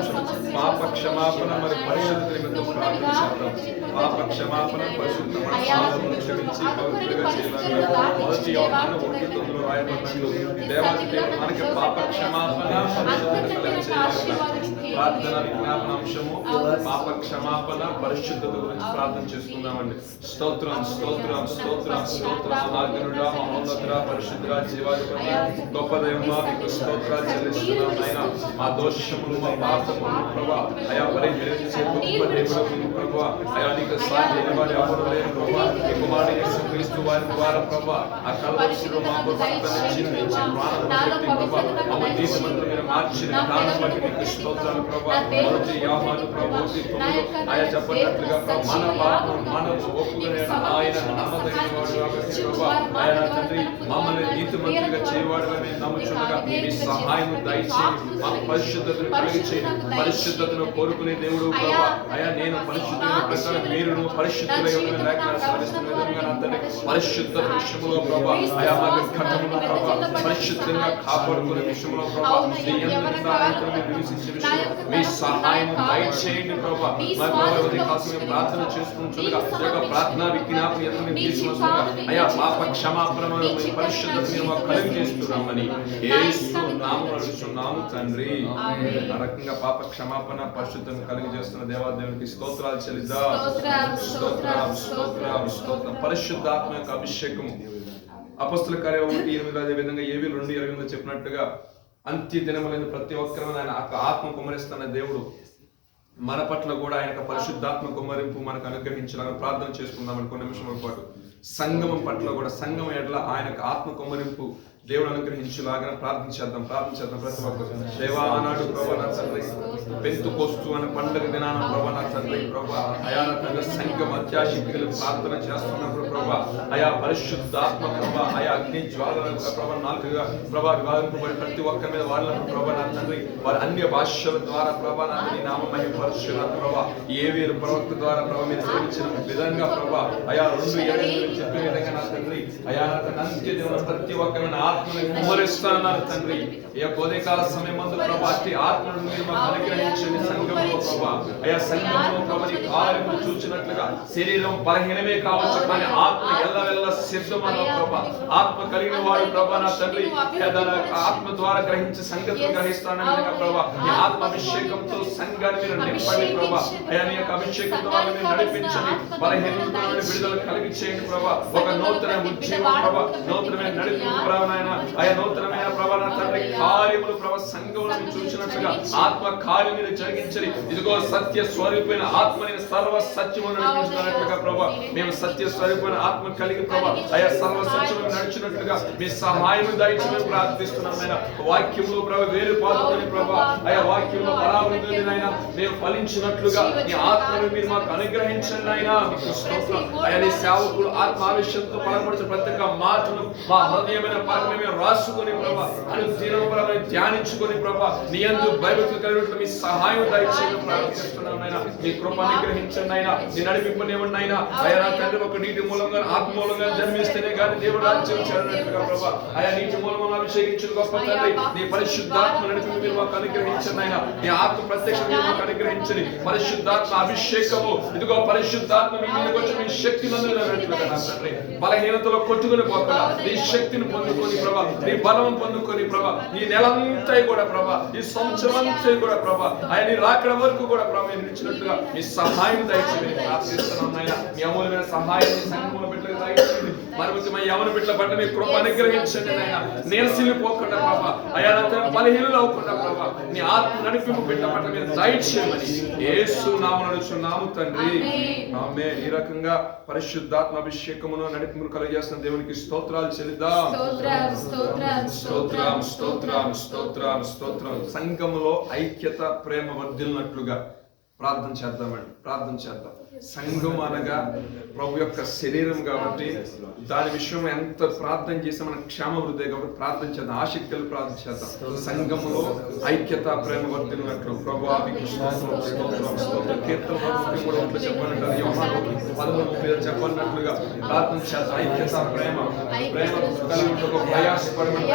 అంశం పాప క్షమాపణ మరి పరిశుద్ధత నిమిత్తం ప్రార్థన చేద్దాం. పాప క్షమాపణ పరిశుద్ధ మనస్సాలను క్షమించి పవిత్రంగా చేయాలని మొదటి యోహాను 1:9 రాయబడినట్లు దేవాది దేవుడు మనకి పాప క్షమాపణ పరిశుద్ధత కలుగజేయాలని ప్రార్థన విజ్ఞాపన అంశము పాప క్షమాపణ పరిశుద్ధత గురించి ప్రార్థన చేసుకుందామండి. స్తోత్రం స్తోత్రం స్తోత్రం స్తోత్రం మహాగణుడా మహోన్నతుడా పరిశుద్ధుడా జీవాధిపతి గొప్ప దైవమా మీకు స్తోత్రాలు చెల్లిస్తున్నాం నాయనా. మా దోషములు మా పాపములు ప్రభువా అయా పరిహరించే గొప్ప దేవుడు ప్రభువా అయా నీకు సాధ్యమైన వారు ఎవరు లేరు ప్రభువా. నీ కుమారుడు యేసుక్రీస్తు వారి ద్వారా ప్రభువా ఆ కల్వరిశిలో మా కొరతను చిందించి ప్రాణం పెట్టి ప్రభువా మమ్మ నీతిమంతులు మీరు మార్చిన విధానం బట్టి నీకు స్తోత్రాలు ప్రభువా. మొదటి యోహాను ప్రభువు 9 ఆయా చెప్పినట్లుగా మన పాపం మనకు ఒప్పుకునే ఆయన నమ్మదగిన వాడు కాబట్టి ప్రభువా ఆయన తండ్రి మమ్మల్ని నీతిమంతులుగా చేయవాడు అని నమ్ముచుండగా మీ సహాయం దయచేయండి. మా పరిశుద్ధతను కలిగించేయండి. పరిశుద్ధతను కోరుకునే దేవుడు ప్రభువా అయా నేను పరిశుద్ధుల ప్రకారం మీరును పరిశుద్ధులై ఉండాలని లేఖనాలు సెలవిస్తున్న విధంగా నా తండ్రి పరిశుద్ధ విషయంలో ప్రభువా అయా మా ఘట్టమును ప్రభువా పరిశుద్ధంగా కాపాడుకునే విషయంలో ప్రభువా మీ యందు నివసించే విషయంలో మీ సహాయం దయచేయండి ప్రభువా. మా ప్రభువా కోసం ప్రార్థన చేసుకుంటుండగా ఈ యొక్క ప్రార్థనా విజ్ఞాపన యందు తీసుకొస్తుండగా అయా పాప క్షమాపణ పరిశుద్ధత మీరు మాకు కలిగజేస్తున్నామని యేసు నామములో అడుగుచున్నాము తండ్రి. ఆ రకంగా పాప క్షమాపణ పరిశుద్ధతను కలిగజేస్తున్న దేవాదేవునికి స్తోత్రాలు చెల్లిద్దాం. స్తోత్రం స్తోత్రం స్తోత్రం. పరిశుద్ధాత్మ యొక్క అభిషేకము అపొస్తలుల కార్యాలు 1:8 అదే విధంగా ఏబీలు 2:28 చెప్పినట్టుగా అంత్య దినములందు ప్రతి ఒక్కరూ ఆయన ఆత్మ కుమ్మరిస్తున్న దేవుడు మన పట్ల కూడా ఆయన పరిశుద్ధాత్మ కుమ్మరింపు మనకు అనుగ్రహించాలని ప్రార్థన చేసుకుందామని కొన్ని నిమిషముల పాటు సంగమం పట్ల కూడా సంగమం ఎట్ల ఆయనకు ఆత్మ కుమ్మరింపు దేవుడు అనుగ్రహించులాగా ప్రార్థన చేద్దాం. ప్రతి ఒక్కరు దేవా ఆనాడు ప్రభా నా తండ్రి పెంతుకోస్తు అనే పండుగ దినాన ప్రభా నా తండ్రి ప్రభా అయా నా తండ్రి సంఘం అత్యాశక్తులు ప్రార్థన చేస్తున్నప్పుడు ప్రభా అయా పరిశుద్ధాత్మ ప్రభా అయా అగ్ని జ్వాలల ప్రభా నాలుగుగా ప్రభా విభాగింపబడి ప్రతి ఒక్కరి మీద వాళ్ళను ప్రభా నా తండ్రి వారి అన్య భాషల ద్వారా ప్రభా నా తండ్రి నామమయ పరిశుద్ధ ప్రభా ఏవేరు ప్రవక్త ద్వారా ప్రభా మీరు సేవించిన విధంగా ప్రభా అయా 2:7 చెప్పిన విధంగా నా తండ్రి అయా నా తండ్రి అంత్య దినం ప్రతి ఒక్కరి ఆత్మని కుమ్మరిస్తానన్నారు తండ్రి. ఈ ఉదయకాల సమయమందు ప్రభా అట్టి ఆత్మను మీరు మాకు అనుగ్రహించండి. సంఘంలో ప్రభా అయా సంఘంలో ప్రభా నీ కార్యము చూచినట్లుగా శరీరం బలహీనమే కావచ్చు కానీ ఆత్మ ఎల్లవెల్ల సిద్ధమన్న ప్రభా ఆత్మ కలిగిన వాడు ప్రభా నా తండ్రి ఆత్మ ద్వారా గ్రహించి సంగతులు గ్రహిస్తానని ప్రభా ఈ ఆత్మ అభిషేకంతో సంఘాన్ని మీరు నింపండి ప్రభా అయా నీ యొక్క అభిషేకంతో వాళ్ళని మీరు నడిపించండి. బలహీనత నుండి విడుదల కలిగి చేయండి ప్రభా. ఒక నూతన ఉద్యమం ప్రభా నూతనమైన నడిపింపు ప్రభా అయా నూతనమైన ప్రభా నా తండ్రి కార్యములు ప్రభా సంఘములను చూసినట్లుగా ఆత్మ కార్యం మీద జరిగించండి. ఇదిగో సత్య స్వరూపమైన ఆత్మని సర్వ సత్యమును నడిపించినట్లుగా ప్రభా మేము సత్య స్వరూపమైన ఆత్మ కలిగి ప్రభా అయా సర్వ సత్యమును నడిచినట్లుగా మీ సహాయం దయచేయమని ప్రార్థిస్తున్నాం నాయనా. వాక్యములో ప్రభా వేరు పాదుకొని ప్రభా అయా వాక్యంలో పరావృద్ధి నాయనా మేము ఫలించినట్లుగా నీ ఆత్మను మీరు మాకు అనుగ్రహించండి నాయనా. మీకు స్తోత్రం అయా నీ సేవకుడు ఆత్మ ఆవేశంతో బలపరిచిన ప్రతి ఒక్క మాటను మా హృదయమైన మేము రాసుకొని ప్రభా అనుదినం ప్రభా ధ్యానించుకొని ప్రభా నీ యందు భయభక్తులు కలిగినట్లు మీ సహాయం దయచేయమని ప్రార్థిస్తున్నాం నాయనా. మీ కృప అనుగ్రహించండి నాయనా. నీ నడిపింపనివ్వండి నాయనా. అయా నా తండ్రి ఒక నీటి మూలంగా ఆత్మ మూలంగా జన్మిస్తేనే కానీ దేవుడు రాజ్యం చేరనట్లుగా ప్రభా అయా నీటి మూలంగా అభిషేకించిన గొప్ప తండ్రి నీ పరిశుద్ధాత్మ నడిపి మీరు మాకు అనుగ్రహించండి నాయనా. నీ ఆత్మ ప్రత్యక్ష మీరు మాకు అనుగ్రహించండి. పరిశుద్ధాత్మ అభిషేకము ఇదిగో పరిశుద్ధాత్మ మీ మీదకి వచ్చి మీ శక్తి నందునట్లుగా నా తండ్రి బలహీనతలో కొట్టుకుని పోకుండా నీ శక్తిని పొందుకొని ప్రభా నీ బలం పొందుకొని ప్రభా ఈ నెలంతా కూడా ప్రభా ఈ సంవత్సరం అంతా కూడా ప్రభా ఆయన నీ రాకడ వరకు కూడా ప్రభా నిలిచినట్లుగా మీ సహాయం దయచేయమని ప్రార్థిస్తున్నాం నాయనా. మీ అమూల్యమైన సహాయాన్ని సంఘముల బిడ్డలకు దయచేయండి. మరొకమై యవన బిడ్డల పట్ల మీ కృప అనుగ్రహించండి నాయనా. నీరసిల్లిపోకుండా ప్రభా అయా బలహీనులు అవ్వకుండా ప్రభా నీ ఆత్మ నడిపింపు బిడ్డల పట్ల మీరు దయచేయమని యేసు నామమున అడుగుచున్నాము తండ్రి ఆమేన్. ఈ రకంగా పరిశుద్ధాత్మ అభిషేకమును నడిపింపును కలుగజేస్తున్న దేవునికి స్తోత్రాలు చెల్లిద్దాం. స్తోత్రం స్తోత్రం స్తోత్రం స్తోత్రం. సంఘములో ఐక్యత ప్రేమ వర్ధిల్లినట్లుగా ప్రార్థన చేద్దామండి. ప్రార్థన చేద్దాం. సంఘం అనగా ప్రభు యొక్క శరీరం కాబట్టి దాని విషయం ఎంత ప్రార్థన చేస్తే మన క్షేమ వృద్ధి కాబట్టి ప్రార్థన చేద్దాం. ఆసక్తులు ప్రార్థన చేద్దాం. సంఘములో ఐక్యత ప్రేమ వర్ధిల్లినట్లు ప్రభు చెప్పన్నట్లుగా ప్రార్థన చేద్దాం. ఐక్యత ప్రేమ ప్రేమ ప్రయాసపరమైన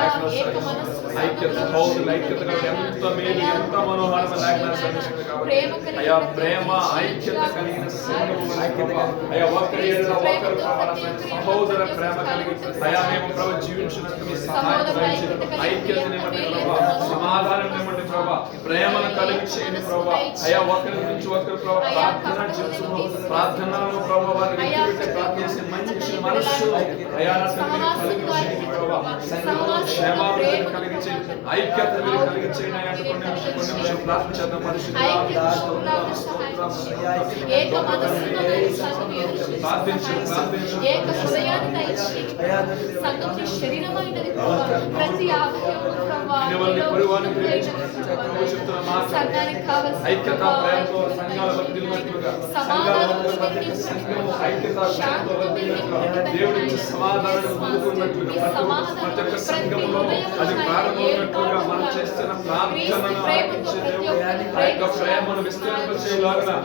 ఐక్యత పౌరులు ఐక్యత ఎంత మేలు ఎంత మనోహరమైన సన్నిధించింది కాబట్టి అయా ప్రేమ ఐక్యత కలిగిన సంఘము అయా ఒకరి ఎడల ఒకరు సహోదర ప్రేమ కలిగి అయా మేము ప్రభు జీవించినట్టు మీ సహాయం దయచేయండి. ఐక్యతని బట్టి ప్రభా, సమాధానం బట్టి ప్రభా, ప్రేమను కలిగి చేయండి ప్రభా. అయా ఒకరి నుంచి ఒకరు ప్రభా ప్రార్థన చేస్తున్నారు, ప్రార్థనలో ప్రభా వారిని వ్యక్తిగత ప్రార్థన చేసే మంచి మనస్సు అయా కలిగి చేయండి ప్రభా. సంఘంలో క్షేమాభివృద్ధిని కలిగి చేయండి, ఐక్యతను కలిగి చేయండి. అయ్యా కొన్ని నిమిషం ప్రార్థన చేద్దాం. పరిశుద్ధ ఐక్యత ప్రేమతో సంఘాల వర్ధిల్లినట్లుగా దేవుడి సమాధానం పొందుకున్నట్లుగా ప్రతి ఒక్క సంఘంలో అది ప్రారంభమైనట్లుగా మనం చేస్తున్న ప్రార్థనను ఆలకించే దేవుడు ఆ యొక్క ప్రేమను విస్తరింపచేయలాగా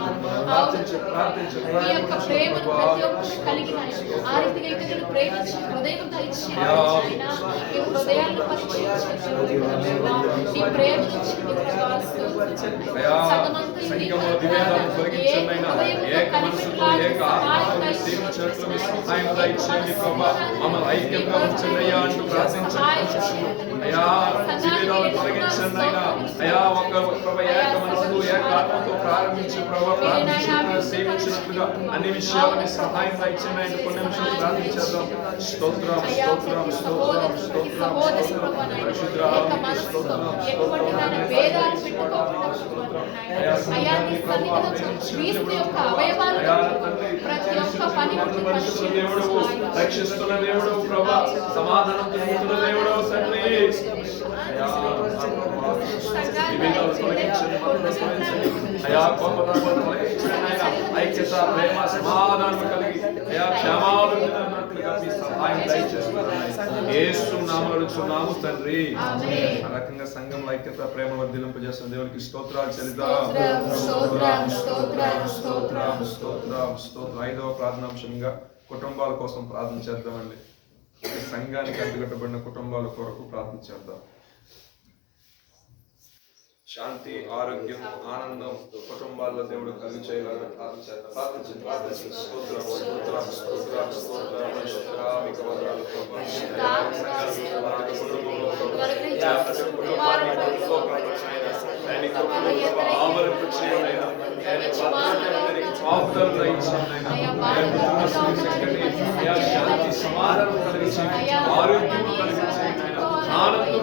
సంఘంలో విభేదాలను తొలగించండి. ఏక మనసుతో ఏక ఆత్మతో సేవించినట్లు మీ సహాయం దయచేయండి ప్రభా. మమ్మల్ని ఐక్యంగా ఉంచండి అయ్యా అంటూ ప్రార్థించండి అయ్యా. విభేదాలను తొలగించండి అయినా అయ్యా. ఒక ప్రభా ఏక మనసుతో ఏక ఆత్మతో ప్రారంభించి ప్రభా ప్రార్థించిన సేవించినట్లుగా అన్ని విషయాలు మీ సహాయం దయచేయండి అంటూ కొన్ని నిమిషాలు ప్రార్థించేద్దాం. స్తోత్రం స్తోత్రం స్తోత్రం స్తోత్రం పరిశుద్ధ స్తోత్రం రక్షిస్తున్న దేవుడు ప్రభా, సమాధానం పొందుతున్న దేవుడు తండ్రి. అయా ఐక్యత ప్రేమ సమాధానం కలిగి అయా క్షేమాభివృద్ధిగా మీ సహాయం దయచేస్తున్నాను యేసు నామములో చున్నాము తండ్రి. ఆ రకంగా సంఘంలో ఐక్యత ప్రేమ వర్ధిల్లింపజేస్తున్న దేవునికి స్తోత్రాలు చెల్లిద్దాం. ఐదవ ప్రార్థనాంశంగా కుటుంబాల కోసం ప్రార్థన చేద్దామండి. సంఘానికి అంటుకట్టబడిన కుటుంబాల కొరకు ప్రార్థన చేద్దాం. శాంతి, ఆరోగ్యం, ఆనందం కుటుంబాల్లో దేవుడు కలిగి చేయాలని ప్రార్థించండి. స్తోత్రం స్తోత్రం స్తోత్రం స్తోత్రం స్తోత్రామిక వందనాలు ప్రభా. శాంతి సమాధానం కలిగించండి, ఆరోగ్యం కలిగించండి, ఆనందం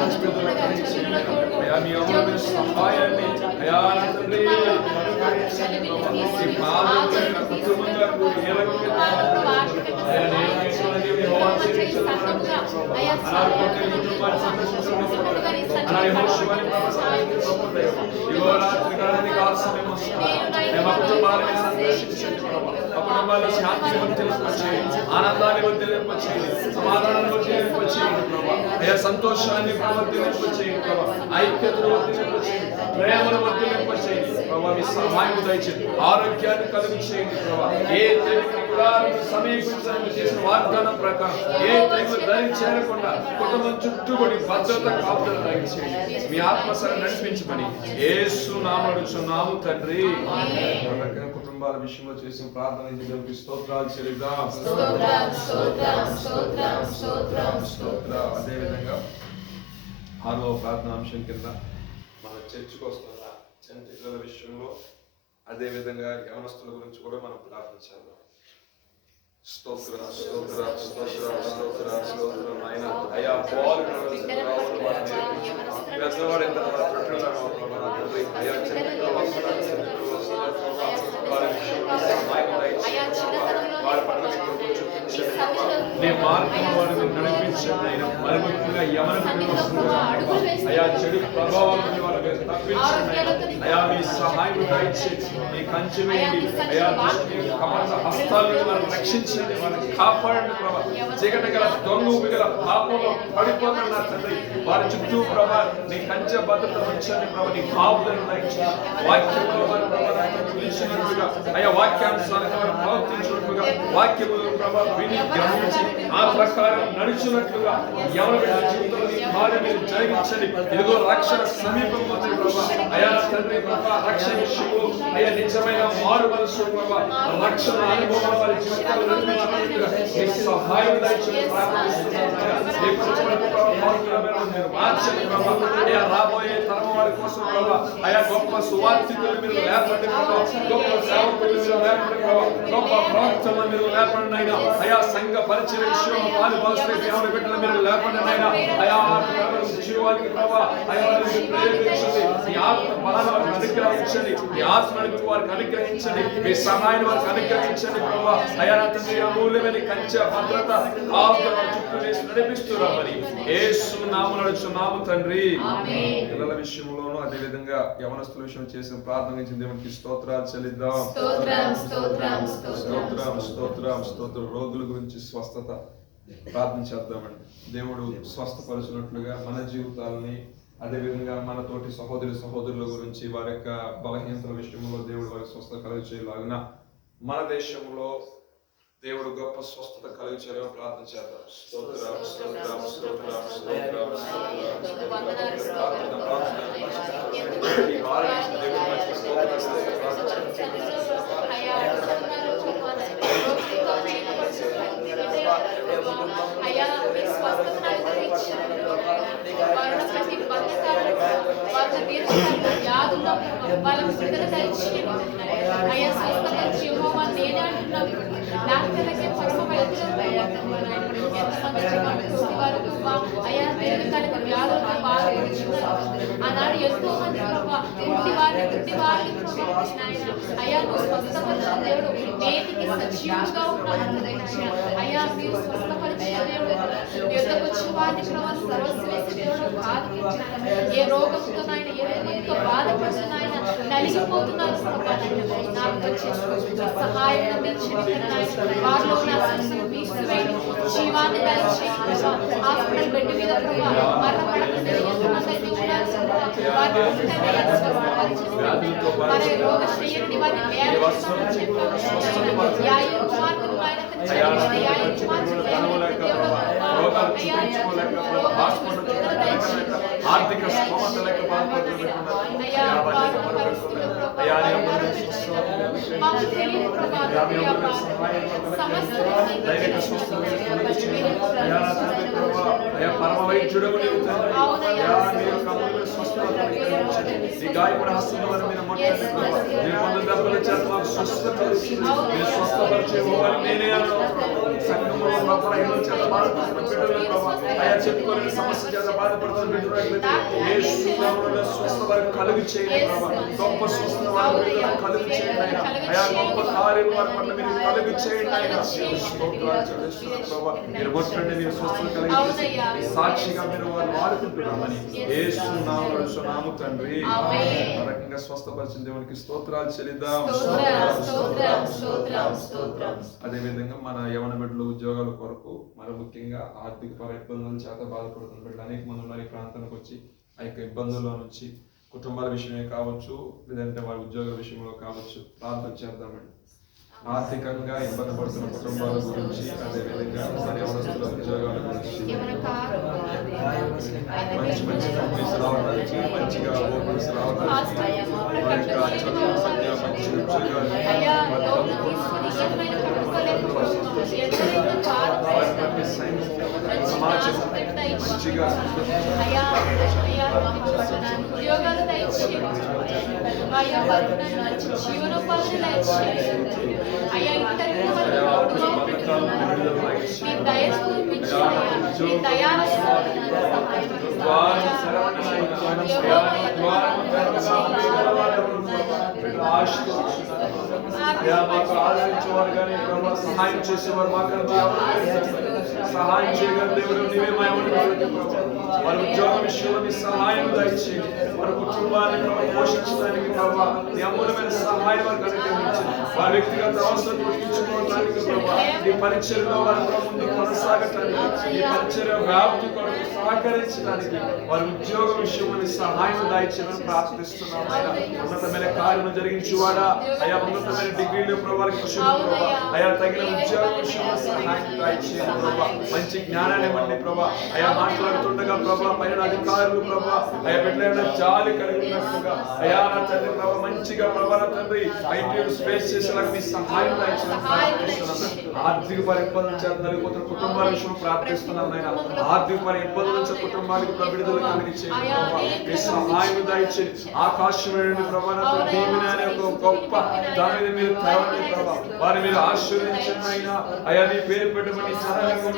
కలిగించండి. మీ అమలు సహాయాన్ని శాంతి వర్తింపచేయండి, ఆనందాన్ని వర్తింపచేయండి, సమాధానాన్ని వర్తింపచేయండి ప్రభా. అయ్యా సంతోషాన్ని వర్తింపచేయండి ప్రభా, ఐక్యతను వర్తింపచేయండి, ప్రేమను వర్తింపచేయండి ప్రభా. మీ సహాయం దయచేయండి, ఆరోగ్యాన్ని కలుగు చేయండి ప్రభా. ఏ తెగులు కూడా సమీపించడానికి చేసిన వాగ్దానం ప్రకారం ఏ తెగులు దానికి చేరకుండా కుటుంబం చుట్టుబడి భద్రత కాపుదల దయచేయండి. మీ ఆత్మసర నడిపించమని యేసు నామములో తండ్రి. కుటుంబాల విషయంలో చేసిన ప్రార్థన దేవునికి స్తోత్రాలు చెల్లిద్దాం. అదేవిధంగా 6వ ప్రార్థనాంశం కింద మన చర్చకు వస్తున్న చిన్న పిల్లల విషయంలో అదేవిధంగా యవనస్తుల గురించి కూడా మనం ప్రార్థించాలి. స్తోత్ర స్తోత్ర స్తోత్ర స్తోత్ర స్తోత్రం ఆయన అయా బాల్ పెద్దవాడు ఎంత అయా నీ మార్గం వారిని నడిపించండి అయినా. మరి ముఖ్యంగా యవన అయా చెడు ప్రభావం వాళ్ళకి తప్పించండి అయా. మీ సహాయం దయచేసి మీ కంచె వేయండి అయా. కమల హస్తాలను రక్షించండి దయచేయండి, వారిని కాపాడండి ప్రభా. చీకటి గల దొంగ ఊపి గల పాపంలో పడిపోతున్న నా తండ్రి వారి చుట్టూ ప్రభా నీ కంచె భద్రత ఉంచండి ప్రభా. నీ కాపుదలను దయచేయండి. వాక్యంలో వారు ప్రభా పిలిచినట్లుగా అయ్యా వాక్యానుసారంగా వారు ప్రవర్తించినట్లుగా వాక్యములు ప్రభా విని గ్రహించి ఆ ప్రకారం నడుచున్నట్లుగా ఎవరి బిడ్డ జీవితంలో నీ కార్యం మీరు జరిగించండి. ఇదిగో రక్షణ సమీపంలో ఉంది ప్రభా. అయ్యా తండ్రి ప్రభా రక్షణ విషయంలో అయ్యా నిజమైన మారు మనసు ప్రభా రక్షణ అనుభవం వారి జీవితాలు నిర్మించినట్లుగా నీ సహాయం దయచేయండి మార్చండి ప్రభా. అయ్యా రాబోయే తరం వారి కోసం ప్రభా అయ్యా గొప్ప సువార్థికులు మీరు లేపండి ప్రభా. గొప్ప సేవకులు మీరు లేపండి ప్రభా. గొప్ప ప్రవక్తలు మీరు లేపండి అయినా అయా సంఘ పరిచయ విషయంలో పాలుపరుస్తే దేవుని బిడ్డలు మీరు లేపండి అయినా అయా జీవానికి ప్రభా అయా వారిని ప్రేరేపించండి. మీ ఆత్మ బలాన్ని వారికి అనుగ్రహించండి. మీ ఆత్మ నడిపి వారికి అనుగ్రహించండి. మీ సహాయాన్ని వారికి అనుగ్రహించండి ప్రభా. అయా తండ్రి అమూల్యమైన కంచె భద్రత ఆత్మ చుట్టూ వేసి నడిపిస్తున్నామని యేసు నామములో నడుచున్నాము తండ్రి. పిల్లల విషయంలోనూ అదే విధంగా యవనస్తుల విషయం చేసిన ప్రార్థన చేసిన దేవునికి స్తోత్రాలు చెల్లిద్దాం. స్తోత్రం. రోగుల గురించి స్వస్థత ప్రార్థన చేద్దామండి. దేవుడు స్వస్థపరచినట్లుగా మన జీవితాలని అదే విధంగా మన తోటి సహోదరుల గురించి వారి యొక్క బలహీనతల విషయంలో దేవుడు వారికి స్వస్థత కలుగచేయలాగిన మన దేశంలో దేవుడు గొప్ప స్వస్థత కలుగచేయాలని ప్రార్థన చేద్దాం. ఆనాడు ఎంతో మంది అయ్యా నువ్వు స్వస్థపరిచిన దేవుడు నేటికి సజీవుగా ఉన్నాడు. అయ్యా మీరు స్వస్థపరిచిన దేవుడు యుద్ధకు వచ్చి వారిని సర్వస్వేసి దేవుడు బాధించాడు. ఏ రోగంతో నాయన ఏ బాధపడుతున్నాయన నలిగిపోతున్నారు నాకు వచ్చే సహాయం అందించండి. వారిలో ఉన్న తీసివేయండి. జీవాన్ని దయచేయండి. హాస్పిటల్ బెడ్ మీద మరణపడకుండా వారి రోగ శ్రేణిని వారిని ఆర్థిక స్తోమత లేక పరమ వైద్యుడము గాయపడ హస్తం వారి మీద చెప్పుకోలేని సమస్య చేత బాధపడుతున్న స్వస్థ కలుగు చేయండి. గొప్ప స్వస్థ కలుగు చేయండి ఆయన. అయా గొప్ప కార్యం వారి పట్ల మీరు కలుగు చేయండి ఆయన. మీరు కొట్టండి, మీరు స్వస్థత కలిగి సాక్షిగా మీరు వారిని వాడుకుంటున్నామని యేసు నామములో తండ్రి. ఆ రకంగా స్వస్థపరిచిన దేవునికి స్తోత్రాలు చెల్లిద్దాం. అదే విధంగా మన యవన బిడ్డలు ఉద్యోగాల కొరకు మరి ముఖ్యంగా ఆర్థిక పర ఇబ్బందుల చేత బాధపడుతున్న బిడ్డలు అనేక మంది ఉన్నారు. ఈ ప్రాంతానికి వచ్చి ఆ యొక్క ఇబ్బందుల్లో నుంచి కుటుంబాల విషయమే కావచ్చు, లేదంటే వారి ఉద్యోగ విషయంలో కావచ్చు ప్రార్థన చేద్దామండి. ఆర్థికంగా ఇబ్బంది పడుతున్న కుటుంబాల గురించి, అదే విధంగా మరి యవనస్తుల ఉద్యోగాల గురించి మంచి మంచి కంపెనీస్ రావడానికి, మంచిగా ఓపెన్స్ రావడానికి, వారి యొక్క చదువు సంఖ్య మంచి ఉద్యోగాలు సమాజం మంచిగా ఉద్యోగాలు దయచేయండి. జీవనోపాధి దయచేయండి. అయ్యా ఇంతకు మీ దయ చూపించి మీ దయాల ఆదరించేవారు కానీ సహాయం చేసేవారు మాకంటే సహాయం చేయగల దేవుడు నీవే వారి ఉద్యోగ విషయంలో మీ సహాయం దయచేయండి. వారి కుటుంబాన్ని ప్రభావ పోషించడానికి ప్రభావ నీ అమూల్యమైన సహాయం వారికి అనుగ్రహించండి. వారి వ్యక్తిగత అవసరం తీర్చుకోవడానికి ప్రభావ నీ పరిచర్యలో వారి ముందు కొనసాగటానికి నీ పరిచర్య వ్యాప్తి కొరకు సహకరించడానికి వారి ఉద్యోగ విషయమని సహాయం దాయిచ్చమని ప్రార్థిస్తున్నాం. ఉన్నతమైన కార్యము జరిగించువాడా అయా, ఉన్నతమైన డిగ్రీలు ప్రభావాల విషయంలో ప్రభావ అయా, తగిన ఉద్యోగ విషయంలో సహాయం దాయిచ్చేయండి ప్రభావ. మంచి జ్ఞానాన్ని ఇవ్వండి ప్రభావ. అయా, మాట్లాడుతుండగా ప్రభావ పైన అధికారులు ప్రభావ అయా బిడ్డలైన జాలి కలిగినట్టుగా అయా నా తండ్రి ప్రభావ మంచిగా ప్రభావ తండ్రి ఐటీలు స్పేస్ చేసేలాగా మీ సహాయం దాయిచ్చమని ప్రార్థిస్తున్నాను. ఆర్థిక పరి ఇబ్బందులు చేత నలిగిపోతున్న కుటుంబాల విషయంలో ప్రార్థిస్తున్నాను నాయన. ఆర్థిక పరి ఇబ్బందుల నుంచి కుటుంబానికి విడుదల కలిగించేయండి ప్రభావ. మీ సహాయం దాయిచ్చేయండి. ఆకాశమైన ప్రభావ దీవెన అనే ఒక గొప్ప దాని మీద మీరు తెరవండి ప్రభావ. వారిని మీరు ఆశీర్వదించండి అయినా అయా, నీ పేరు పెట్టమని సహాయంగా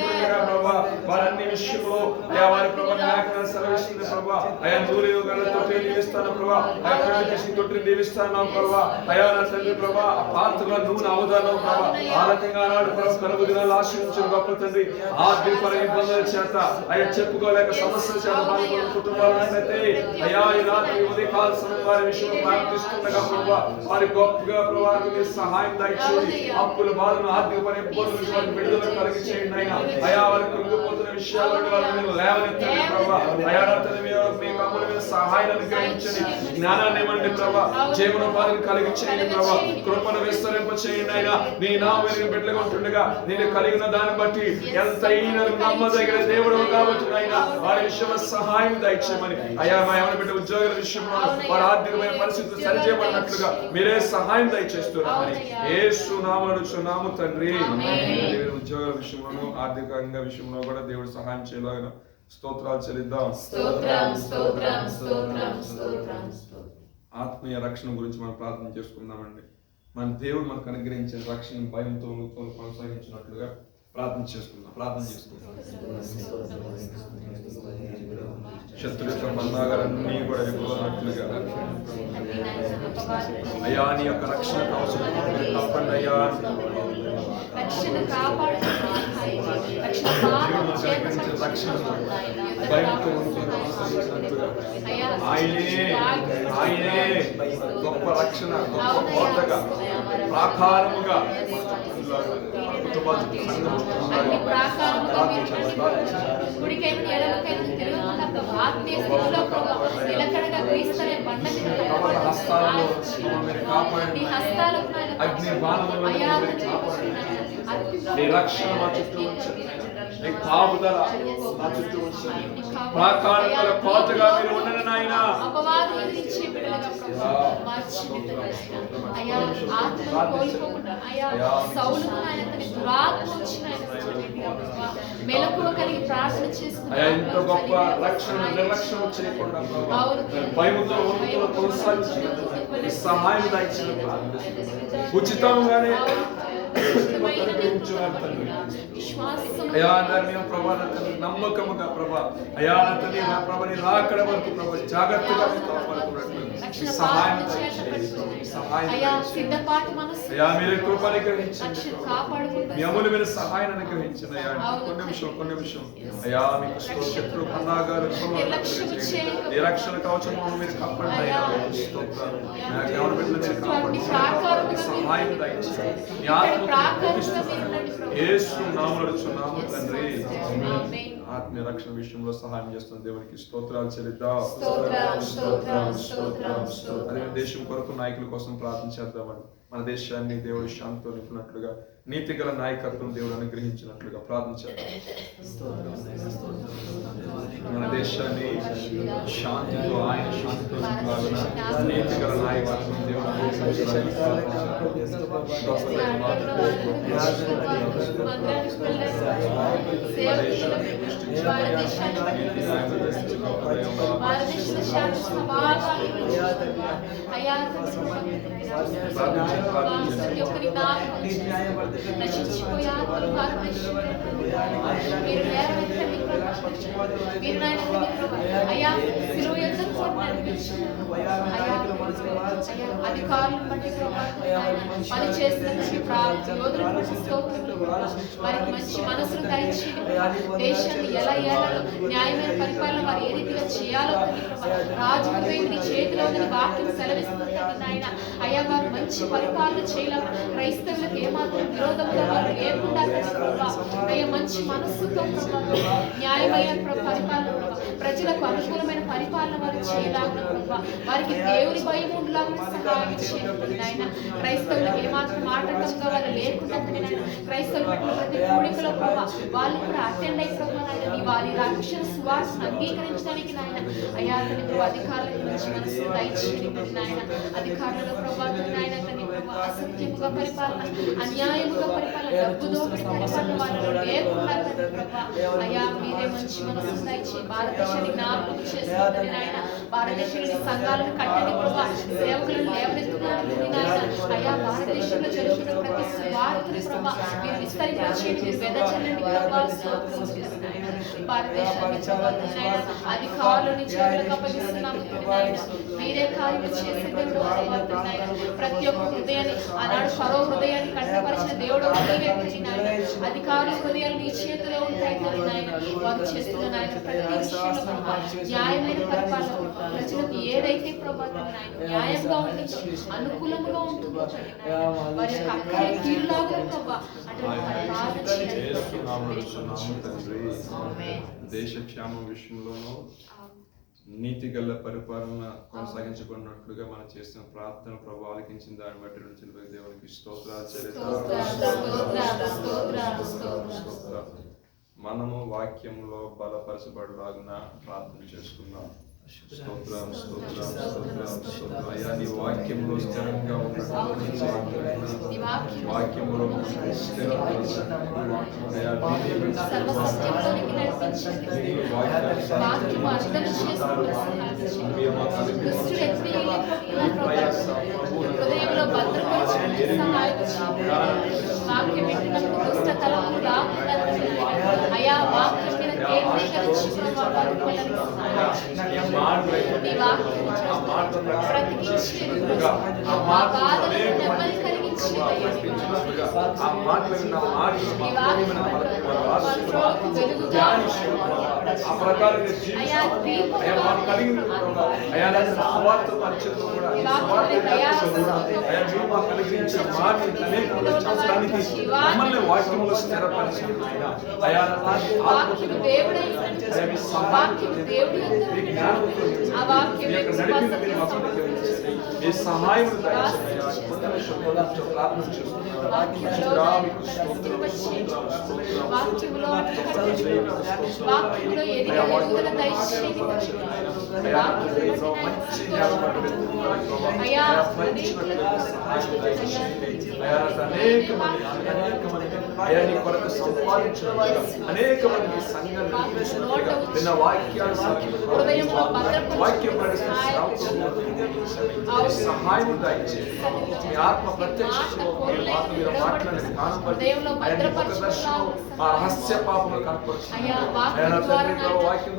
ప్రభావ. వారన్ని విషయంలో అయా వారి ప్రభావ లేఖనాలు సెలవిస్తుంది ప్రభావ. అయా నూరు యోగాల తొట్టి దీవిస్తాను ప్రభావ. అయా పెళ్లి చేసి తొట్టి దీవిస్తాను ప్రభావ. అయా నా తండ్రి ప్రభావ ఆ పాత్రలో నూనె అవదానం ప్రభావ. ఆ రకంగా నాడు ప్రభావ కలుగు దినాలు ఆశీర్వించిన గొప్ప తండ్రి. ఆర్థిక పర ఇబ్బందుల చేత అయా చెప్పుకోలేక సమస్యల చేత బాధపడిన కుటుంబాలైతే అయా ఈ రాత్రి ఉదయకాల సమయం వారి విషయంలో ప్రార్థిస్తుండగా ప్రభావ వారి గొప్పగా ప్రభావ మీరు సహాయం దాయిచ్చేయండి. అప్పుల బాధను ఆర్థిక పర ఇబ్బందుల నుంచి వారికి విడుదల కలిగించేయండి అయినా అయా వారికి కృంగిపోతున్న విషయాలను వారిని మీరు లేవనెత్తండి ప్రభావ. అయా నా తండ్రి మీకు అమూల్యమైన సహాయాన్ని అనుగ్రహించండి. జ్ఞానాన్ని ఇవ్వండి ప్రభావ. జీవనోపాధిని కలిగించేయండి ప్రభావ. కృపను విస్తరింప చేయండి అయినా నీ నామం బిడ్డలుగా ఉంటుండగా నేను కలిగిన దాన్ని బట్టి ఎంతైనా నమ్మదగిన దేవుడు కాబట్టి అయినా వారి విషయంలో సహాయం దయచేయమని అయా మా ఎవరి బిడ్డ ఉద్యోగుల విషయంలో వారి ఆర్థికమైన పరిస్థితులు సరిచేయబడినట్లుగా మీరే సహాయం దయచేస్తున్నారని యేసు నామమున అడుగుచున్నాము తండ్రి. ఉద్యోగుల విషయంలోనూ ఆర్థికంగా విషయంలో కూడా దేవుడు సహాయం చేయలాగా స్తోత్రాలు చెల్లిద్దాం. ఆత్మీయ రక్షణ గురించి మనం ప్రార్థన చేసుకుందామండి. మన దేవుడు మనకు అనుగ్రహించిన రక్షణ భయంతో కొనసాగించినట్లుగా ప్రార్థన చేసుకుందాం. శత్రు యొక్క బంధాలన్నీ కూడా వెళ్ళిపోతున్నట్లుగా అయా నీ యొక్క రక్షణ అవసరం తప్పండి అయ్యా. రక్షణ ఆయనే గొప్ప రక్షణ, గొప్ప కోటగా ప్రాకారముగా అగ్ని బాణముల నీ రక్షణ మా చుట్టూ ఉంచండి. నీ కాపుదల మా చుట్టూ ఉంచండి. ప్రాకారముల కోటగా మీరు ఉండని నాయనా. ఎంతో గొప్ప రక్షణ నిర్లక్ష్యం చేయకుండా భయముతో కొనసాగించిన సహాయం దాయించిన ఉచితంగానే అయా మేము ప్రభా నమ్మకముగా ప్రభా అయా తండ్రి నా ప్రభని రాకడ వరకు ప్రభా జాగ్రత్తగా సహాయం అయా మీరు కృప అనుగ్రహించండి. మీ అమూల్యమైన సహాయాన్ని అనుగ్రహించండి అయ్యా. కొన్ని నిమిషం అయా మీకు శత్రు పన్నాగాలు నిరక్షణ కవచం మీరు కాపాడండి అయ్యా. సహాయం దయచేయండి. యేసు నామమున అడుగుచున్నాము తండ్రి. ఆత్మీయ రక్షణ విషయంలో సహాయం చేస్తున్న దేవునికి స్తోత్రాలు చెల్లిద్దాం. అదే దేశం కొరకు నాయకుల కోసం ప్రార్థన చేద్దామని మన దేశాన్ని దేవుడి శాంతితో నింపినట్లుగా నీతి గల నాయకత్వం దేవుడు అనుగ్రహించినట్లుగా ప్రార్థన చేద్దాం. మన దేశాన్ని శాంతితో ఆయన శాంతితో నింపాలన నీతి గల నాయకత్వం దేవుడు అధికారులను బట్టి పని చేస్తున్న వారికి మంచి మనసును దయచేయండి. దేశాన్ని ఎలా న్యాయమైన పరిపాలన వారు ఏ రీతిగా చేయాలో రాజు సమయంలో నీ వాక్యం సెలవిస్తుంది నాయన. అయ్యా వారు మంచి పరిపాలన చేయాలి. క్రైస్తవులకు ఏమాత్రం విరోధంగా వారు లేకుండా ప్రభా అయ్యా మంచి మనస్సుతో ప్రభా న్యాయమైన పరిపాలన ప్రభా ప్రజలకు అనుకూలమైన పరిపాలన వారు చేయాలని ప్రభా వారికి దేవుని భయం ఉండలాగా సహాయం చేయండి నాయన. క్రైస్తవులకు ఏమాత్రం ఆటంకంగా వారు లేకుండా క్రైస్తవులు పెట్టిన ప్రతి కోడికలో ప్రభా వాళ్ళు కూడా అటెండ్ అయి ప్రభా నాయన వారి రక్షణ సువాసన అంగీకరించడానికి నాయన అయ్యా తండ్రి ప్రభా అధికారులకు మంచి మనసు దయచేయండి నాయన. అధికారుల ప్రభా నాయన తండ్రి ప్రభా అసత్యముగా పరిపాలన అన్యాయముగా పరిపాలన డబ్బు దోపిడీ పరిపాలన వాళ్ళలో లేకుండా తండ్రి ప్రభా అయ్యా మీరే మంచి మనసు దయచేయండి. భారతదేశాన్ని జ్ఞాపకం చేస్తుంది నాయన. భారతదేశంలోని సంఘాలను కట్టండి ప్రభా సేవకులను లేవనెత్తుతున్నారని నాయన. అయ్యా భారతదేశంలో జరుగుతున్న ప్రతి స్వార్థను ప్రభా మీరు విస్తరింపచేయండి. మీరు వెదజల్లండి ప్రభా. స్తోత్రం చేస్తున్నాయన. భారతదేశాన్ని ప్రభా నాయన అధికారులని చేతులకు అప్పగిస్తున్నాము నాయన. మీరే కార్యము చేసే దేవుడు నాయన. ప్రతి ఒక్క హృదయాన్ని ఆనాడు ఫరో హృదయాన్ని కట్టపరిచిన దేవుడు నాయన. అధికారుల హృదయాలు నీ చేతిలో ఉంటాయి నాయన. వారు చేస్తున్న నాయన ప్రతి విషయంలో ప్రభా న్యాయమైన పరిపాలన ప్రజలకు ఏదైతే ప్రభా నాయన న్యాయంగా ఉంటుంది అనుకూలంగా ఉంటుందో వారి యొక్క అక్కడి తీరులాగా ప్రభా అటువంటి పరిపాలన చేయాలి. దేశ క్షేమం విషయంలోనూ నీతి గల పరిపాలన కొనసాగించబడినట్లుగా మనం చేసిన ప్రార్థన ప్రభు ఆలకించిన దాన్ని బట్టి నుంచి దేవునికి స్తోత్రాలు చెల్లిస్తాం. మనము వాక్యంలో బలపరచబడలాగున ప్రార్థన చేసుకుందాం. స్తోత్రం స్తోత్రం స్తోత్రం స్తోత్రం. అయ్యా నీ వాక్యంలో స్థిరంగా ఉన్నటువంటి వాక్యంలో అయా వాక్యం మీద కేంద్రీకరించి వాక్యంలో స్థిరపరిచి సహాయం అయాని కొరకు సంపాదించడం అనేక మంది సంఘాలు వాక్యాలు వాక్యం సహాయం మీ ఆత్మ ప్రత్యక్షలో మీరు మాట్లాడేది కానబడి ఆ రహస్య పాపము కనపడుతుంది. వాక్యం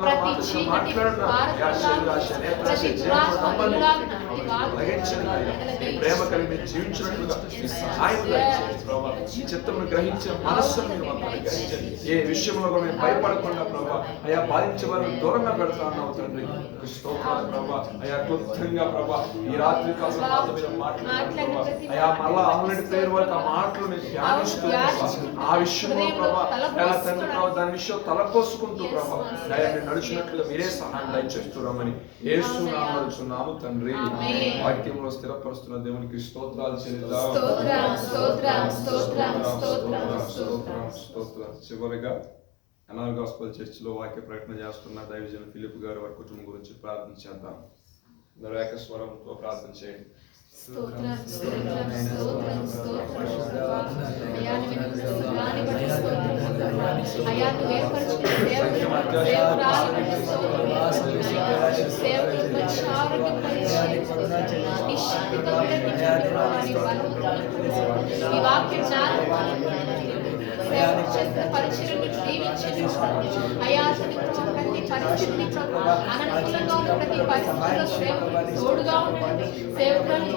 ప్రేమ కలిగి జీవించినట్లుగా మీ సహాయం ఈ చిత్తమును గ్రహించే మనస్సును మీరు గ్రహించండి. ఏ విషయంలో కూడా మేము భయపడకుండా ప్రభావ అయా బాధించవారిని దూరంగా పెడతా ఉన్నావు తండ్రి. స్తోత్రాలు ప్రభావ అయా క్లుప్తంగా ప్రభావ ఈ రాత్రి కాలం మీద మాట్లాడుతున్నాం. అయా మళ్ళా ఆల్రెడీ ప్రేయర్ వరకు ఆ మాటలు నేను ధ్యానిస్తూ ఆ విషయంలో ప్రభావ ఎలా తండ్రి ప్రభావ దాని విషయం తలపోసుకుంటూ ప్రభావ అయా మీరు నడుచున్నట్లుగా మీరే సహాయం దయచేస్తున్నామని యేసు నామమున అడుగుతున్నాము తండ్రి. వాక్యంలో స్థిరపరుస్తున్న దేవునికి స్తోత్రాలు చెల్లిద్దాం. చివరిగా ఎన్ఆర్ గాస్పల్ చర్చిలో వాక్య ప్రకటన చేస్తున్న దైవజన ఫిలిప్ గారు వారి కుటుంబం గురించి ప్రార్థన చేద్దాం. ఏకస్వరంతో ప్రార్థన చేయండి. అననుకూలంగా ఉన్న ప్రతి పరిస్థితుల్లో సేవకులకు తోడుగా ఉండండి. సేవకులను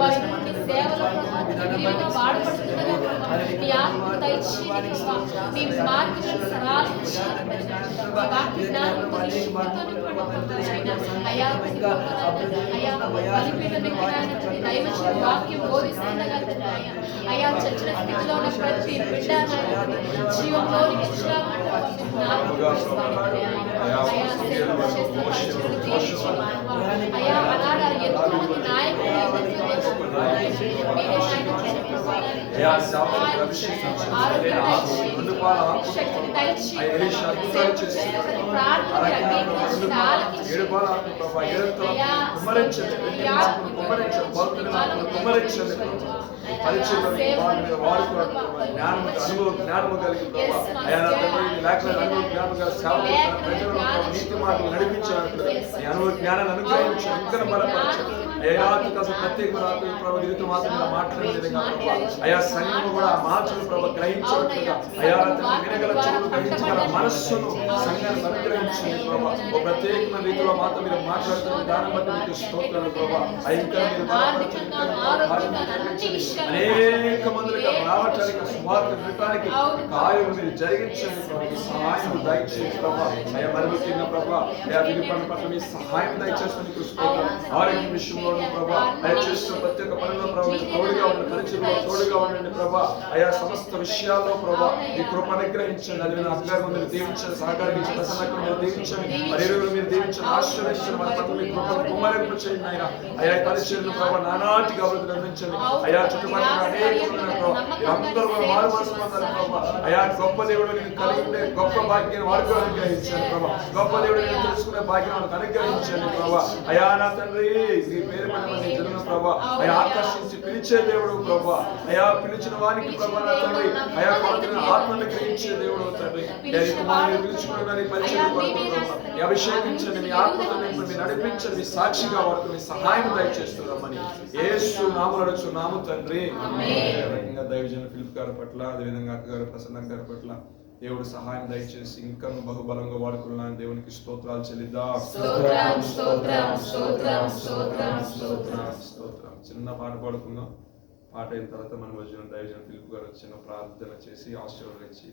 వారి నుండి సేవలో విరివిగా వాడబడుతుండగా మీ ఆత్మ దయచేయండి. మీ మార్గములను సరళం చేయండి. మీ వాక్య జ్ఞానంతో నిశ్చితతో నింపండి. నమ్మకంతో ఆయన అయా ప్రతి ఒక్కరు అయా బలిపీఠం దగ్గర ఆయన ప్రతి దైవజన వాక్యం బోధిస్తుండగా తండ్రి అయా చచ్చిన స్థితిలో ఉన్న ప్రతి బిడ్డ జీవంలోనికి అయా అలాడ ఎంతో మంది నాయకులు శక్తిని దయచి జ్ఞానము కలిగి నీతి మాటలు నడిపించాలి జ్ఞానాన్ని అనుగ్రహించాలి ఇంకా బలపరచాలి ప్రత్యేక జీవితం మాత్రం మాట్లాడే విధంగా అయా సంఘము కూడా ఆ మాటలు ప్రభావ గ్రహించినట్లుగా అయా వినగల చెవులు గ్రహించగల మనస్సును సంఘాన్ని అనుగ్రహించండి ప్రభావ ఒక ప్రత్యేకమైన రీతిలో మాత్రం మీరు మాట్లాడుతున్న దాన్ని బట్టి మీకు స్తోత్రాలు ప్రభావ ఇంకా మీరు అనేక మందికి రావటానికి సువార్త వినటానికి కార్యం మీరు జరిగించండి ప్రభావ సహాయం దయచేసి ప్రభావ అయా మరుగుతున్న ప్రభావ అయా వినిపడిన పట్ల మీ సహాయం దయచేసి మీకు స్తోత్రం ఆరోగ్య విషయంలో ప్రభావ అయా చేస్తున్న ప్రత్యేక పనుల్లో ప్రభావ తోడుగా ఉండండి పరిచయంలో తోడుగా ఉండండి ప్రభావ అయా సమస్త విషయాల్లో ప్రభావ మీ కృప అనుగ్రహించండి అది మీరు అధికారం మీరు దీవించండి సహకరించి ప్రసన్నకు మీరు దీవించండి పరిరువులు మీరు దీవించండి ఆశీర్వదించండి మన పట్ల మీ కృపను కుమ్మరింపు చేయండి ఆయన అయా పరిచయంలో ప్రభావ నానాటిగా అభివృద్ధి అందించండి అయా చుట్టుపక్కల అనేక అందరూ మారు మనసు పొందాలి ప్రభావ అయా గొప్ప దేవుడు నేను కలిగి ఉండే గొప్ప భాగ్యాన్ని వారికి అనుగ్రహించండి ప్రభావ గొప్ప దేవుడు నేను తెలుసుకునే భాగ్యం మనకు అనుగ్రహించండి ప్రభావ అయా నా తండ్రి మీ పేరు పైన మంది జనులు ప్రభావ అయా ఆకర్షించి పిలిచే దేవుడు ప్రభావ అయా పిలిచిన వారికి ప్రభావ నా తండ్రి అయా కొరతను ఆత్మను గ్రహించే దేవుడు తండ్రి పిలుచుకుని పరిచయం కొరకు అభిషేకించండి మీ ఆత్మతో మీరు నడిపించండి మీ సాక్షిగా వరకు మీ సహాయం దయచేస్తున్నామని యేసు నామములో నాము తండ్రి దైవజన ఫిలిప్ గారి పట్ల అదేవిధంగా అక్కగారు ప్రసన్న గారి పట్ల దేవుడు సహాయం దయచేసి ఇంకా బహుబలంగా వాడుకున్నాను దేవునికి స్తోత్రాలు చెల్లిద్దాం. చిన్న పాట పాడుకుందాం. పాట అయిన తర్వాత మన వచ్చిన దైవజన ఫిలిప్ గారు వచ్చిన ప్రార్థన చేసి ఆశీర్వదించి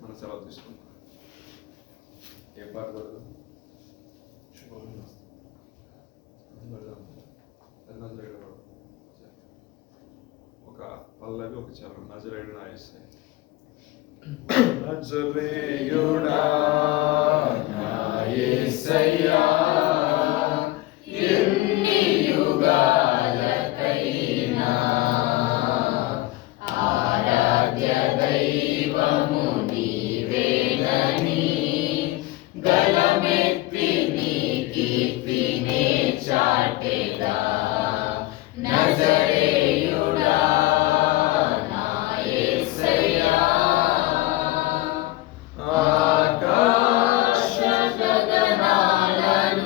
మన సెలవు తీసుకుంటాం. ఏ పాట పడదాం? ఒక పల్లవి ఒక చరణం. నజరేయుడు నా యేసయ్య. నజరేయుడా నా యేసయ్యా ఎన్ని యుగాలకైనా ఆరాధ్య దైవము నీవేనని గలమెత్తి నీ కీర్తినే చాటెదా. నజరేయుడా నా యేసయ్యా ఆకాశ గగనాలను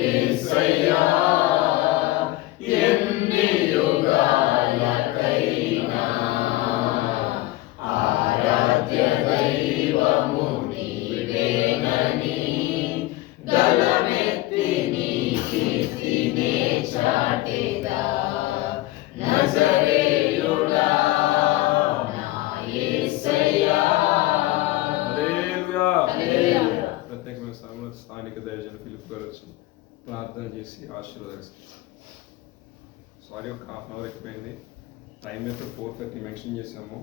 యేసయ్యా ఎన్ని యుగాలకైనా ఆరాధ్య దైవము నీవేనని గలమెత్తి నీ కీర్తినే చాటెదా నజరేయుడా నా యేసయ్యా. హల్లెలూయా. ప్రత్యేకమైన సమయంలో స్థానిక దైవజనులు ఫిలిప్ గారు వచ్చి ప్రార్థన చేసి ఆశీర్వదిస్తారు. సారీ, ఒక హాఫ్ అన్ అవర్ ఎక్కువైంది. టైం అయితే 4:30 మెన్షన్ చేసాము.